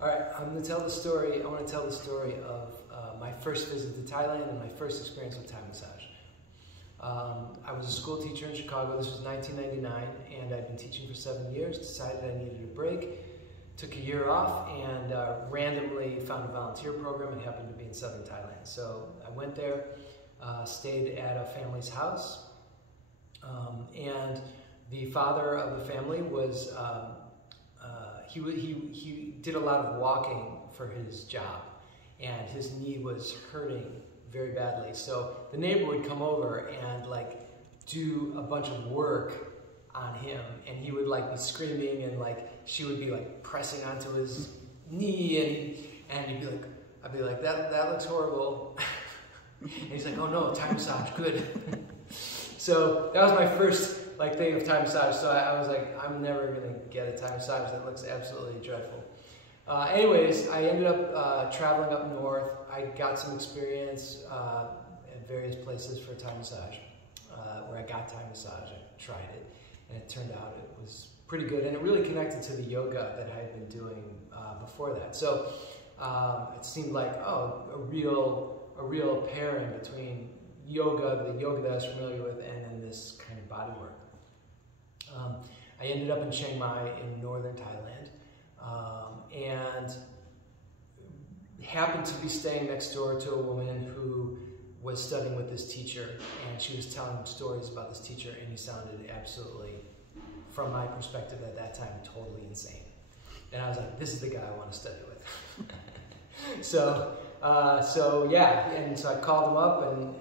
All right, I'm going to tell the story. I want to tell the story of my first visit to Thailand and my first experience with Thai massage. I was a school teacher in Chicago. This was 1999, and I'd been teaching for 7 years. Decided I needed a break. Took a year off and randomly found a volunteer program. It happened to be in southern Thailand. So I went there, stayed at a family's house, and the father of the family was he did a lot of walking for his job, and his knee was hurting very badly. So the neighbor would come over and like do a bunch of work on him, and he would like be screaming, and like she would be like pressing onto his knee, and he'd be like, I'd be like, that looks horrible. And he's like, oh no, Thai massage, good. So that was my first like thing of Thai massage. So I was like, I'm never gonna get a Thai massage. That looks absolutely dreadful. Anyways, I ended up traveling up north. I got some experience at various places for Thai massage, where I got Thai massage. I tried it, and it turned out it was pretty good, and it really connected to the yoga that I had been doing before that. So it seemed like, oh, a real pairing between yoga, the yoga that I was familiar with, and then this kind of body work. I ended up in Chiang Mai in northern Thailand, and happened to be staying next door to a woman who was studying with this teacher, and she was telling stories about this teacher, and he sounded absolutely, from my perspective at that time, totally insane. And I was like, this is the guy I want to study with. So yeah, and so I called him up, and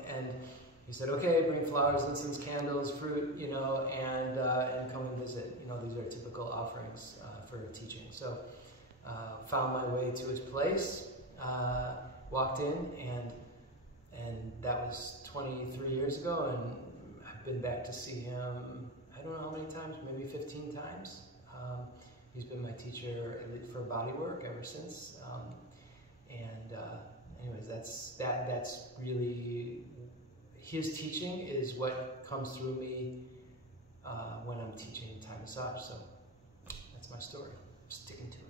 he said, okay, bring flowers, incense, candles, fruit, you know, and come and visit. You know, these are typical offerings for teaching. So found my way to his place, walked in, and that was 23 years ago, and I've been back to see him, I don't know how many times, maybe 15 times. He's been my teacher for bodywork ever since. Anyways, that's really, his teaching is what comes through me when I'm teaching Thai massage. So that's my story. I'm sticking to it.